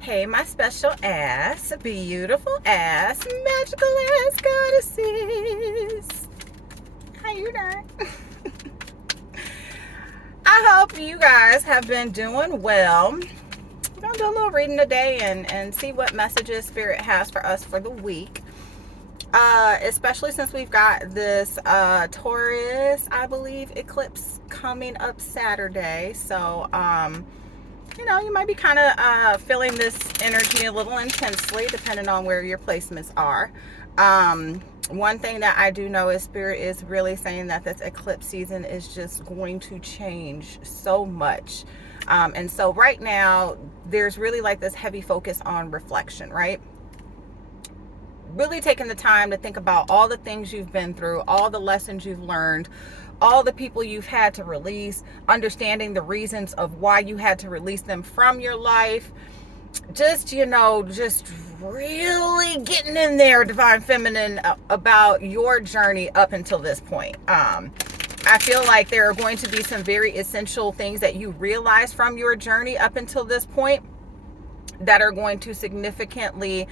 Hey, my special ass, beautiful ass, magical ass goddesses. How you doing? I hope you guys have been doing well. We're going to do a little reading today and see what messages Spirit has for us for the week. Especially since we've got this Taurus, I believe, eclipse coming up Saturday. So, you might be kind of feeling this energy a little intensely, depending on where your placements are. One thing that I do know is Spirit is really saying that this eclipse season is just going to change so much. And so right now, there's really like this heavy focus on reflection, right? Really taking the time to think about all the things you've been through, all the lessons you've learned, all the people you've had to release, understanding the reasons of why you had to release them from your life. Just really getting in there, Divine Feminine, about your journey up until this point. I feel like there are going to be some very essential things that you realize from your journey up until this point that are going to significantly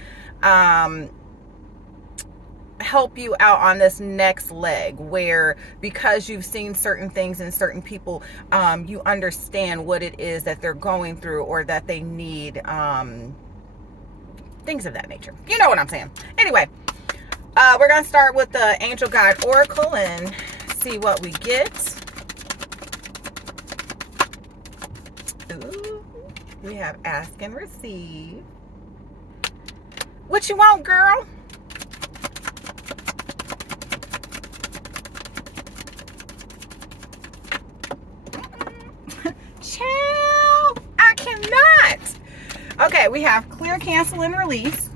help you out on this next leg, where because you've seen certain things in certain people, you understand what it is that they're going through or that they need, things of that nature. You know what I'm saying? Anyway, we're gonna start with the Angel Guide Oracle and see what we get. Ooh, we have ask and receive. What you want, girl? Chill. I cannot. Okay, we have clear, cancel, and release.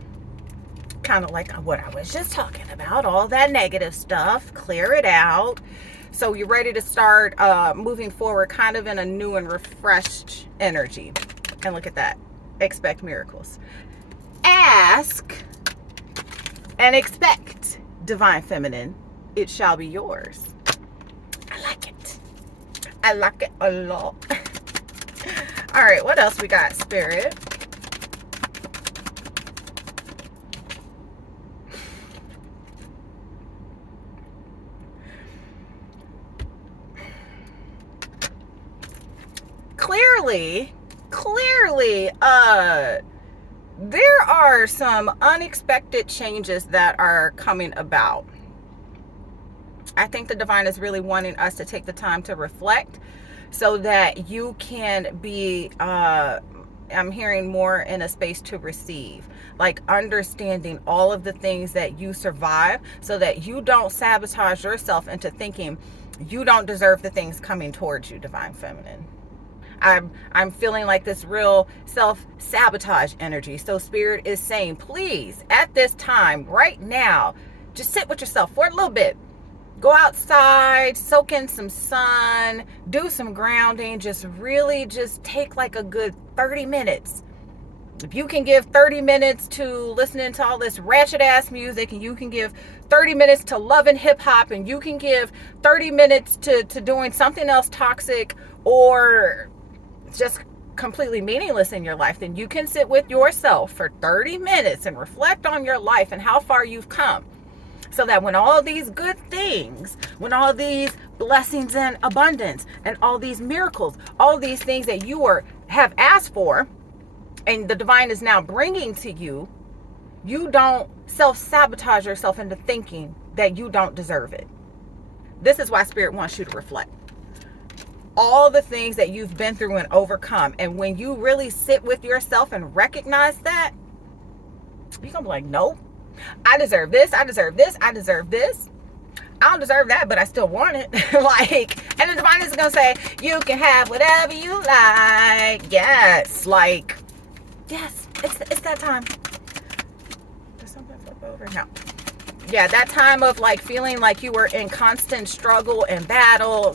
Kind of like what I was just talking about, all that negative stuff. Clear it out. So you're ready to start moving forward kind of in a new and refreshed energy. And look at that. Expect miracles. Ask and expect, Divine Feminine. It shall be yours. I like it. I like it a lot. All right, what else we got, Spirit? Clearly, there are some unexpected changes that are coming about. I think the divine is really wanting us to take the time to reflect so that you can be, I'm hearing more in a space to receive, like understanding all of the things that you survive so that you don't sabotage yourself into thinking you don't deserve the things coming towards you, Divine Feminine. I'm feeling like this real self-sabotage energy. So Spirit is saying, please, at this time, right now, just sit with yourself for a little bit. Go outside, soak in some sun, do some grounding, just take like a good 30 minutes. If you can give 30 minutes to listening to all this ratchet ass music, and you can give 30 minutes to loving hip hop, and you can give 30 minutes to doing something else toxic or just completely meaningless in your life, then you can sit with yourself for 30 minutes and reflect on your life and how far you've come. So that when all these good things, when all these blessings and abundance and all these miracles, all these things that you have asked for and the divine is now bringing to you, you don't self-sabotage yourself into thinking that you don't deserve it. This is why Spirit wants you to reflect. All the things that you've been through and overcome. And when you really sit with yourself and recognize that, you're going to be like, nope, I deserve this. I deserve this. I deserve this. I don't deserve that, but I still want it. And the divine is going to say, you can have whatever you like. Yes. Yes, it's that time. Does something flip over? No. Yeah, that time of feeling like you were in constant struggle and battle.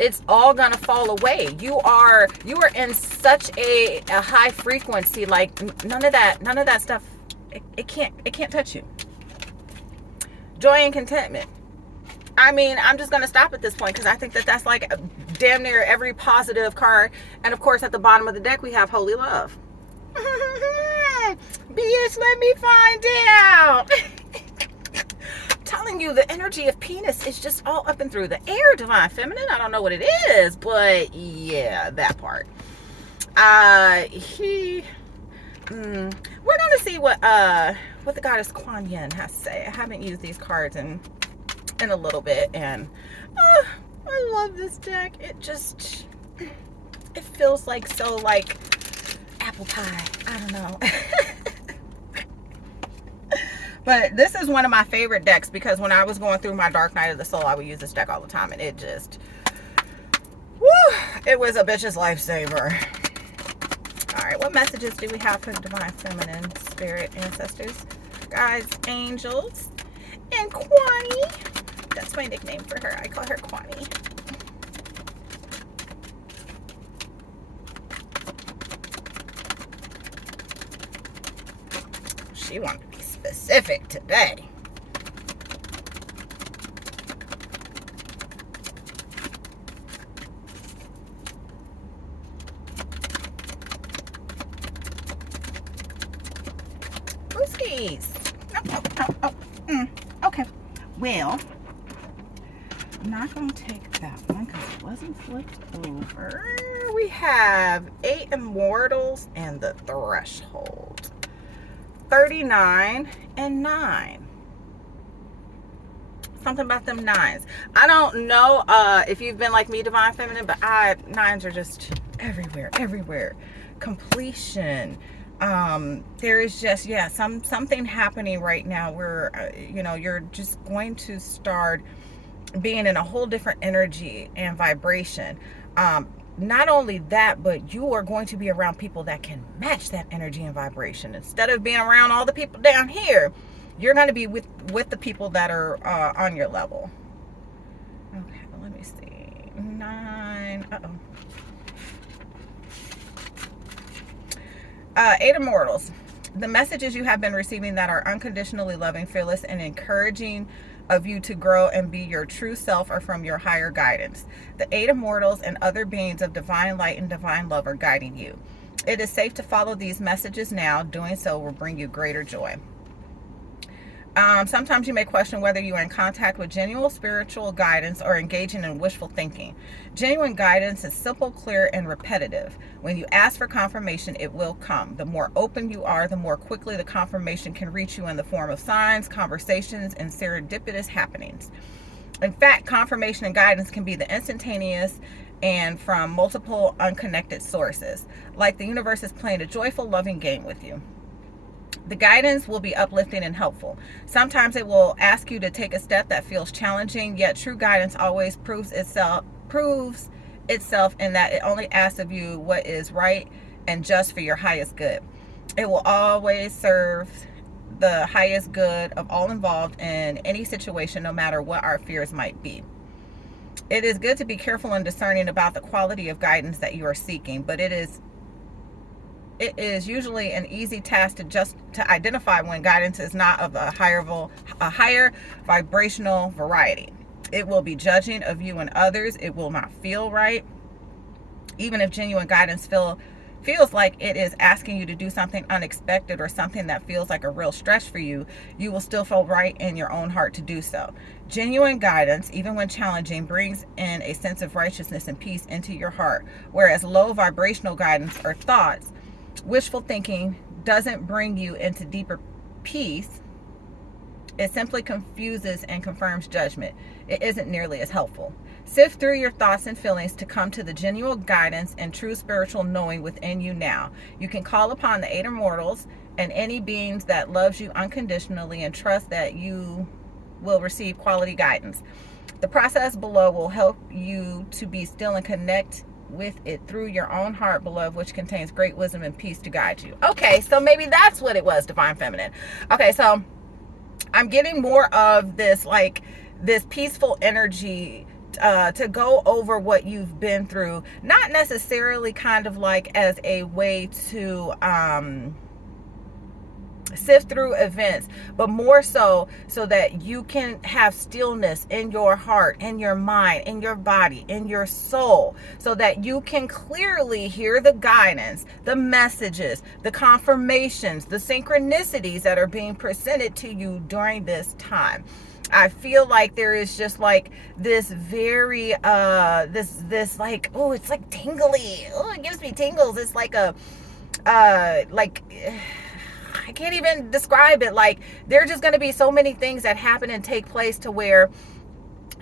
It's all gonna fall away. You are in such a high frequency. None of that stuff. It can't touch you. Joy and contentment. I mean, I'm just gonna stop at this point because I think that's damn near every positive card. And of course, at the bottom of the deck, we have Holy Love. Bitch, let me find out. Telling you, the energy of penis is just all up and through the air, Divine Feminine. I don't know what it is, but yeah, that part. We're gonna see what the goddess Kuan Yin has to say. I haven't used these cards in a little bit, and I love this deck. It feels like so like apple pie. I don't know. But this is one of my favorite decks because when I was going through my Dark Night of the Soul, I would use this deck all the time, and it just, woo, it was a bitch's lifesaver. All right, what messages do we have for Divine Feminine, Spirit, Ancestors, guys, angels, and Kwani? That's my nickname for her. I call her Kwani. She wanted to be specific today. Brewskis. Okay. Well, I'm not going to take that one because it wasn't flipped over. We have 8 Immortals and the Threshold. 39 and 9. Something about them 9s. I don't know if you've been like me, Divine Feminine, but 9s are just everywhere. Completion. There is just, yeah, something happening right now where you're just going to start being in a whole different energy and vibration. Not only that, but you are going to be around people that can match that energy and vibration. Instead of being around all the people down here, you're going to be with the people that are on your level. Okay, let me see. 9. 8 Immortals. The messages you have been receiving that are unconditionally loving, fearless, and encouraging of you to grow and be your true self are from your higher guidance. The 8 Immortals and other beings of divine light and divine love are guiding you. It is safe to follow these messages now. Doing so will bring you greater joy. Sometimes you may question whether you are in contact with genuine spiritual guidance or engaging in wishful thinking. Genuine guidance is simple, clear, and repetitive. When you ask for confirmation, it will come. The more open you are, the more quickly the confirmation can reach you in the form of signs, conversations, and serendipitous happenings. In fact, confirmation and guidance can be the instantaneous and from multiple unconnected sources, like the universe is playing a joyful, loving game with you. The guidance will be uplifting and helpful. Sometimes it will ask you to take a step that feels challenging, yet true guidance always proves itself in that it only asks of you what is right and just for your highest good. It will always serve the highest good of all involved in any situation, no matter what our fears might be. It is good to be careful and discerning about the quality of guidance that you are seeking, but it is usually an easy task to identify when guidance is not of a higher vibrational variety. It will be judging of you and others. It will not feel right. Even if genuine guidance feels like it is asking you to do something unexpected or something that feels like a real stretch for you, you will still feel right in your own heart to do so. Genuine guidance, even when challenging, brings in a sense of righteousness and peace into your heart, whereas low vibrational guidance or thoughts, wishful thinking, doesn't bring you into deeper peace. It simply confuses and confirms judgment. It isn't nearly as helpful. Sift through your thoughts and feelings to come to the genuine guidance and true spiritual knowing within you now. You can call upon the 8 Immortals and any beings that loves you unconditionally and trust that you will receive quality guidance. The process below will help you to be still and connect with it through your own heart, beloved, which contains great wisdom and peace to guide you. Okay, so maybe that's what it was, Divine Feminine. Okay, so I'm getting more of this, like this peaceful energy to go over what you've been through, not necessarily kind of like as a way to sift through events, but more so that you can have stillness in your heart, in your mind, in your body, in your soul, so that you can clearly hear the guidance, the messages, the confirmations, the synchronicities that are being presented to you during this time. I feel like there is just like this very this like, oh, it's like tingly. Oh, it gives me tingles. It's like a like I can't even describe it. Like, there are just going to be so many things that happen and take place to where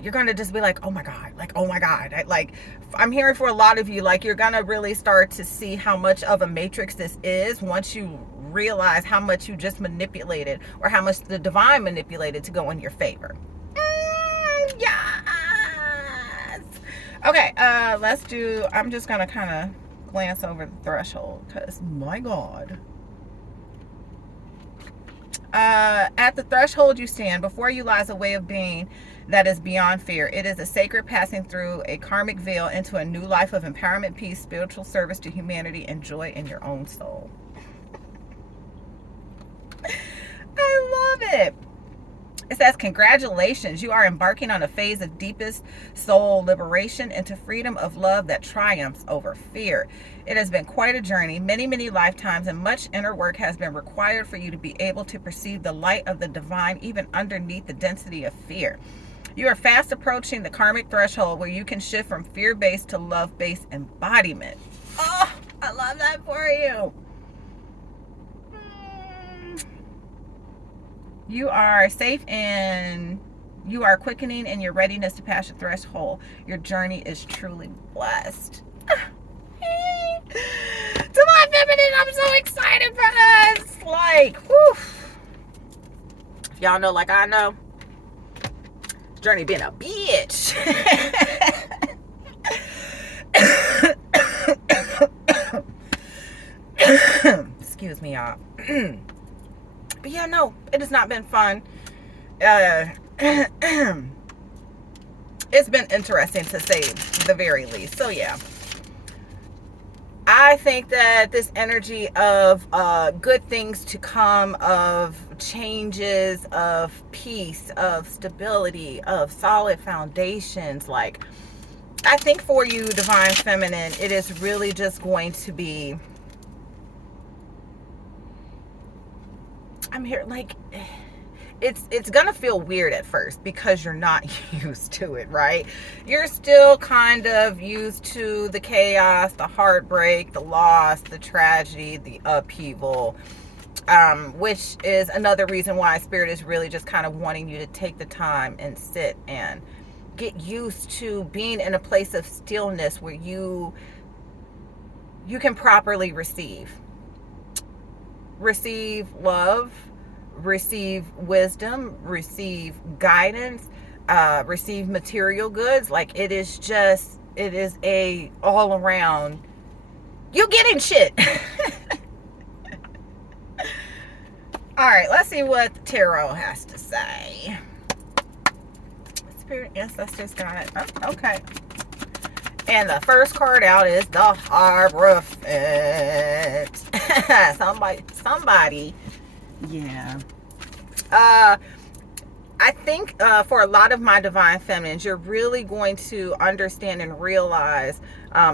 you're going to just be like, oh my God, like, oh my God. Like, I'm hearing for a lot of you, like, you're going to really start to see how much of a matrix this is once you realize how much you just manipulated, or how much the divine manipulated to go in your favor. Yes. Okay, let's do, I'm just going to kind of glance over the threshold because, my God. At the threshold you stand, before you lies a way of being that is beyond fear. It is a sacred passing through a karmic veil into a new life of empowerment, peace, spiritual service to humanity, and joy in your own soul. I love it. It says, congratulations, you are embarking on a phase of deepest soul liberation into freedom of love that triumphs over fear. It has been quite a journey, many, many lifetimes, and much inner work has been required for you to be able to perceive the light of the divine even underneath the density of fear. You are fast approaching the karmic threshold where you can shift from fear-based to love-based embodiment. Oh, I love that for you. You are safe and you are quickening in your readiness to pass the threshold. Your journey is truly blessed. To my feminine, I'm so excited for us. Like, whew. If y'all know like I know, journey been a bitch. Excuse me, y'all. But yeah, no, it has not been fun. It's been interesting to say the very least. So yeah, I think that this energy of good things to come, of changes, of peace, of stability, of solid foundations, like, I think for you, Divine Feminine, it is really just going to be, I'm here, like, it's gonna feel weird at first because you're not used to it, right? You're still kind of used to the chaos, the heartbreak, the loss, the tragedy, the upheaval, which is another reason why Spirit is really just kind of wanting you to take the time and sit and get used to being in a place of stillness where you can properly receive love, receive wisdom, receive guidance, receive material goods. Like, it is a all around, you getting shit. All right, let's see what the tarot has to say. Spirit, ancestors, got it. Oh, okay. And the first card out is the Hierophant. somebody, yeah. I think for a lot of my Divine Feminines, you're really going to understand and realize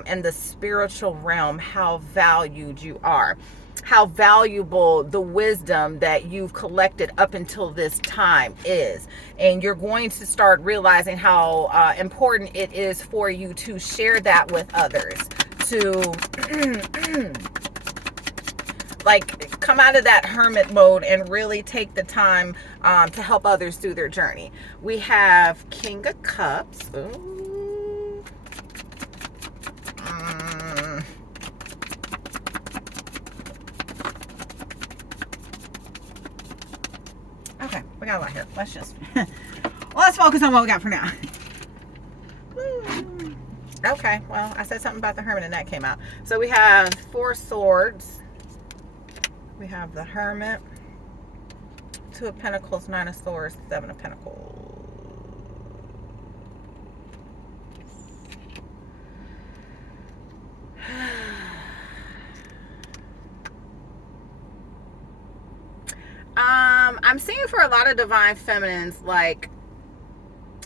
in the spiritual realm how valued you are, how valuable the wisdom that you've collected up until this time is. And you're going to start realizing how important it is for you to share that with others, to like come out of that hermit mode and really take the time to help others through their journey. We have King of Cups. Ooh. Okay, we got a lot here. Let's just let's focus on what we got for now. Okay, well, I said something about the Hermit and that came out. So we have 4 swords. We have the Hermit, 2 of Pentacles, 9 of Swords, 7 of Pentacles. I'm seeing for a lot of divine feminines, like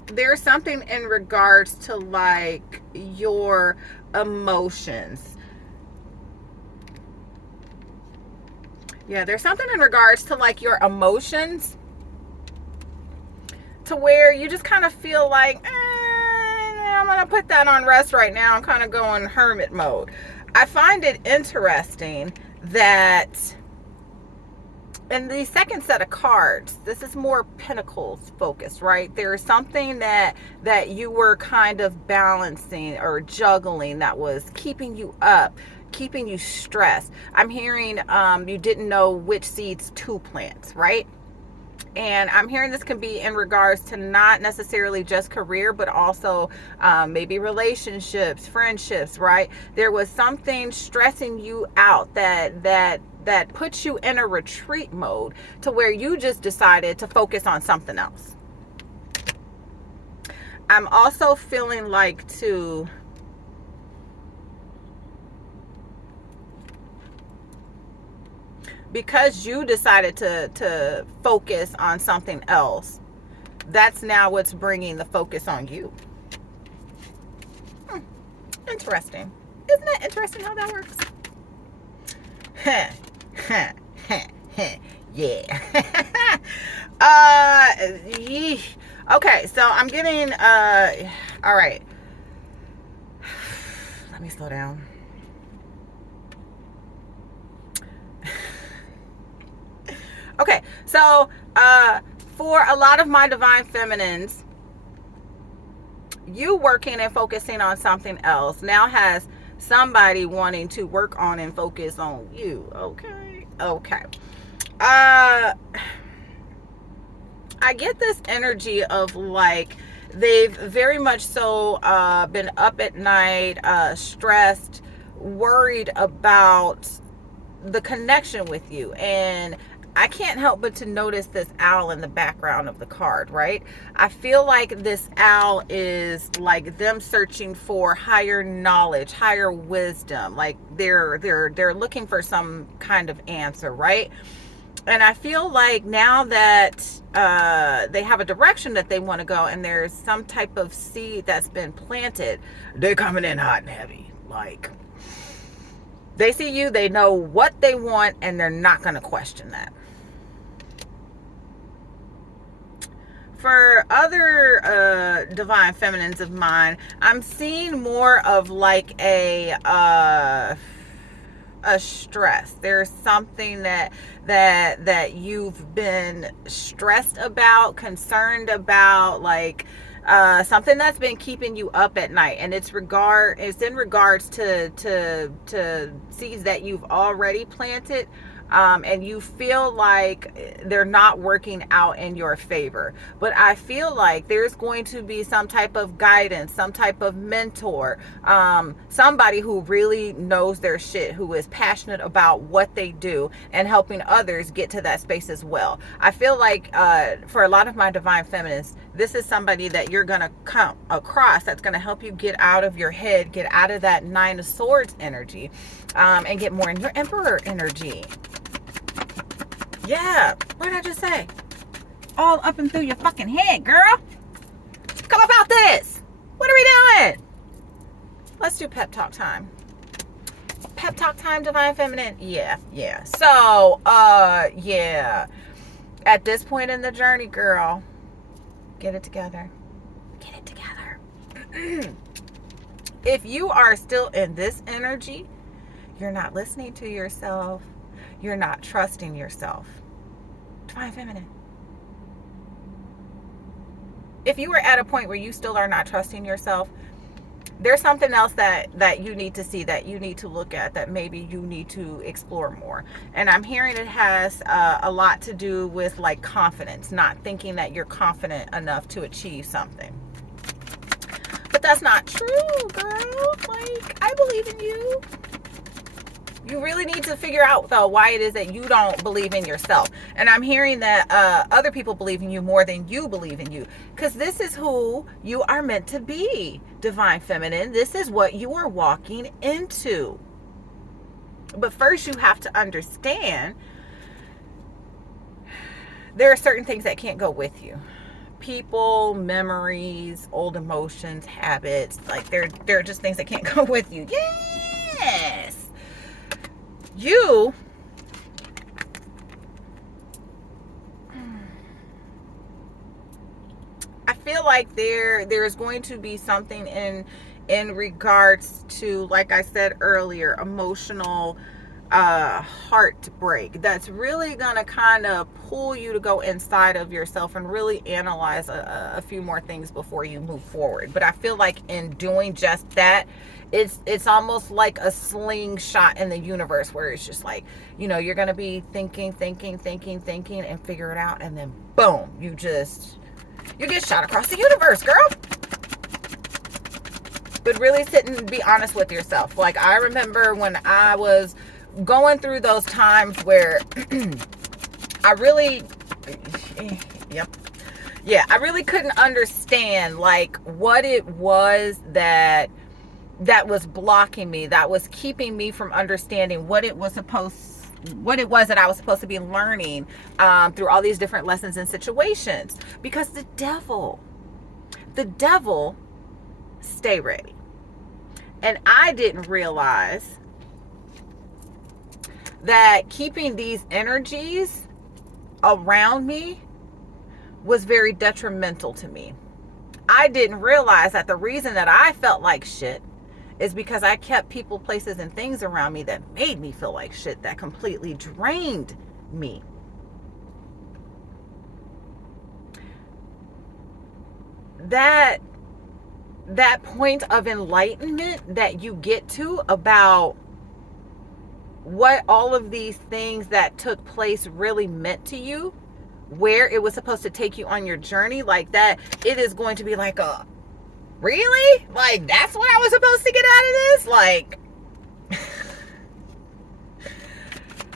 there's something in regards to like your emotions. Yeah, there's something in regards to like your emotions, to where you just kind of feel like, I'm going to put that on rest right now. I'm kind of going hermit mode. I find it interesting that in the second set of cards, this is more pentacles focused, right? There's something that you were kind of balancing or juggling that was keeping you up, keeping you stressed. I'm hearing you didn't know which seeds to plant, right? And I'm hearing this can be in regards to not necessarily just career, but also maybe relationships, friendships, right? There was something stressing you out that puts you in a retreat mode, to where you just decided to focus on something else. I'm also feeling like too, because you decided to focus on something else, that's now what's bringing the focus on you. Interesting. Isn't it interesting how that works? Yeah. Okay, so I'm getting all right. Let me slow down. Okay, so for a lot of my divine feminines, you working and focusing on something else now has somebody wanting to work on and focus on you. Okay. I get this energy of like they've very much so been up at night, stressed, worried about the connection with you. And I can't help but to notice this owl in the background of the card, right? I feel like this owl is like them searching for higher knowledge, higher wisdom. Like they're looking for some kind of answer, right? And I feel like now that they have a direction that they want to go, and there's some type of seed that's been planted, they're coming in hot and heavy. Like they see you, they know what they want, and they're not going to question that. For other divine feminines of mine, I'm seeing more of like a stress. There's something that you've been stressed about, concerned about, like something that's been keeping you up at night, and it's in regards to seeds that you've already planted. And you feel like they're not working out in your favor. But I feel like there's going to be some type of guidance, some type of mentor, somebody who really knows their shit, who is passionate about what they do and helping others get to that space as well. I feel like for a lot of my divine feminists, this is somebody that you're going to come across that's going to help you get out of your head, get out of that Nine of Swords energy, and get more in your Emperor energy. Yeah, what did I just say? All up and through your fucking head, girl. Come about this. What are we doing? Let's do pep talk time. Pep talk time, divine feminine. Yeah. So, yeah. At this point in the journey, girl, get it together. Get it together. If you are still in this energy, you're not listening to yourself. You're not trusting yourself. Divine feminine. If you are at a point where you still are not trusting yourself, there's something else that you need to see, that you need to look at, that maybe you need to explore more. And I'm hearing it has a lot to do with like confidence, not thinking that you're confident enough to achieve something. But that's not true, girl. Like, I believe in you. You really need to figure out, though, why it is that you don't believe in yourself. And I'm hearing that other people believe in you more than you believe in you. Because this is who you are meant to be, divine feminine. This is what you are walking into. But first, you have to understand there are certain things that can't go with you. People, memories, old emotions, habits, like they're just things that can't go with you. Yes. You I feel like there's going to be something in regards to, like I said earlier, emotional heartbreak that's really gonna kind of pull you to go inside of yourself and really analyze a few more things before you move forward. But I feel like in doing just that, it's almost like a slingshot in the universe, where it's just like, you're gonna be thinking and figure it out, and then boom, you get shot across the universe, girl. But really sit and be honest with yourself. Like, I remember when I was going through those times where I really, I really couldn't understand like what it was that was blocking me, that was keeping me from understanding what it was that I was supposed to be learning through all these different lessons and situations. Because the devil, stay ready. And I didn't realize that keeping these energies around me was very detrimental to me. I didn't realize that the reason that I felt like shit is because I kept people, places, and things around me that made me feel like shit, that completely drained me. That point of enlightenment that you get to about what all of these things that took place really meant to you, where it was supposed to take you on your journey, like that, it is going to be like really? Like, that's what I was supposed to get out of this? Like,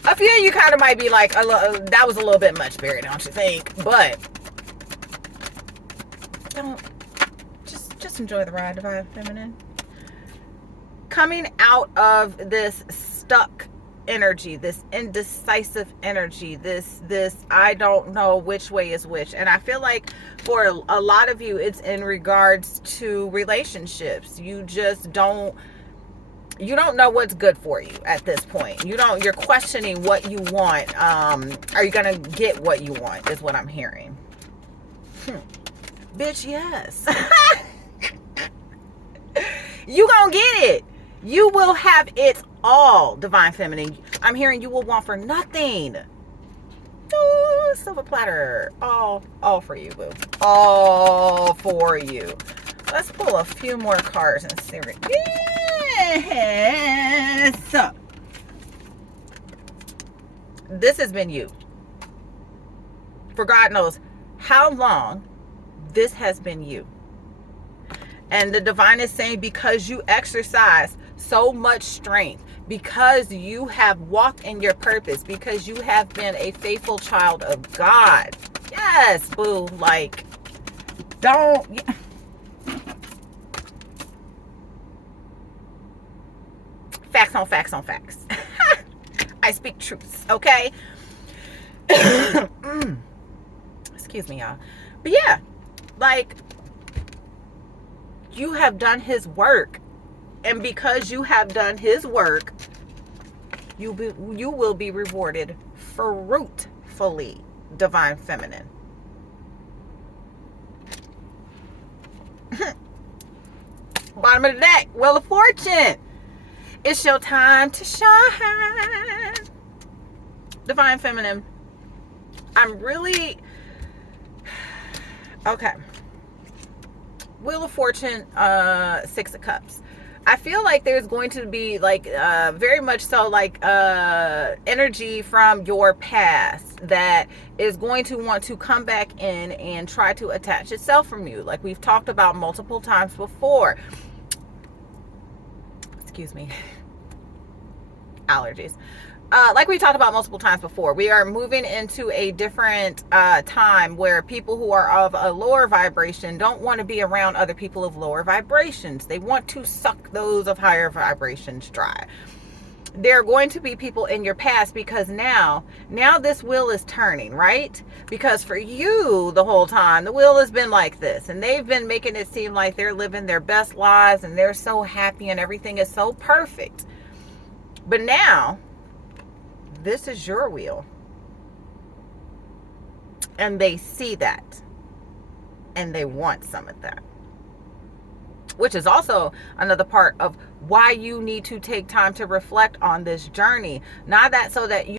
a few of you kind of might be like, that was a little bit much, Barry, don't you think? But just enjoy the ride, Divine Feminine. Coming out of this stuck energy, this indecisive energy, this I don't know which way is which. And I feel like for a lot of you, it's in regards to relationships. You don't know what's good for you at this point. You're questioning what you want. Are you gonna get what you want, is what I'm hearing. Bitch, yes. You gonna get it. You will have it all, Divine Feminine. I'm hearing you will want for nothing. Ooh, silver platter. All for you, boo. All for you. Let's pull a few more cards and see. Yes. This has been you. For God knows how long this has been you. And the divine is saying, because you exercise so much strength, because you have walked in your purpose, because you have been a faithful child of God. Yes, boo. Like, don't. Facts on facts on facts. I speak truths, okay? Excuse me, y'all. But yeah, like, you have done his work. And because you have done his work, you will be rewarded fruitfully, Divine Feminine. Bottom of the deck, Wheel of Fortune. It's your time to shine. Divine Feminine, I'm really... Okay. Wheel of Fortune, Six of Cups. I feel like there's going to be like very much so like energy from your past that is going to want to come back in and try to attach itself from you, like we've talked about multiple times before. Excuse me. Allergies. Like we talked about multiple times before, we are moving into a different time where people who are of a lower vibration don't want to be around other people of lower vibrations. They want to suck those of higher vibrations dry. there are going to be people in your past, because now this wheel is turning, right? Because for you, the whole time the wheel has been like this, and they've been making it seem like they're living their best lives and they're so happy and everything is so perfect. But now this is your wheel, and they see that and they want some of that, which is also another part of why you need to take time to reflect on this journey. Not that so that you